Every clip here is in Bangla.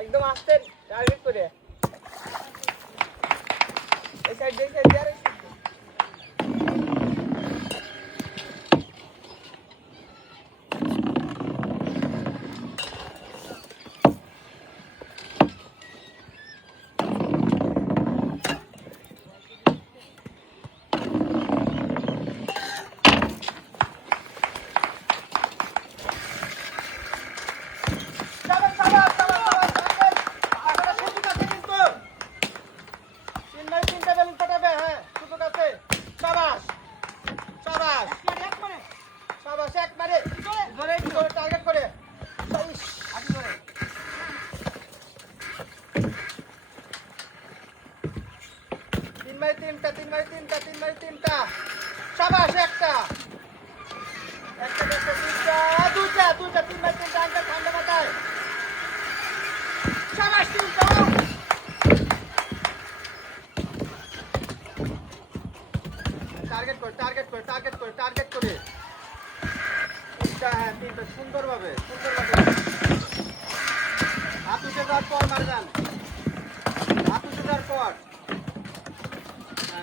একদম আস্তে টার্গেট করে এই সাইড দিয়ে সাইড দিয়ে টার্গেট করে তিনটা শাবাশ একটা দুইটা 3x3 আঙ্কেল ঠান্ডা মাথায় শাবাশ তিনটা টার্গেট করে হ্যাঁ তিনটা সুন্দরভাবে হাত উঠে যাওয়ার পর মারবেন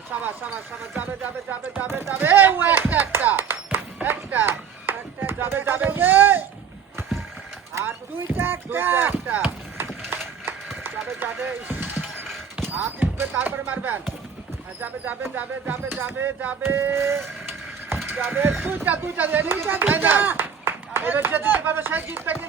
শাবাশ যাবে ও একটা যাবে আর দুইটা যাবে হাত উঠবে তারপরে মারবেন যাবে দুইটা এবার যে দিতে পারবে সেই জিতবে।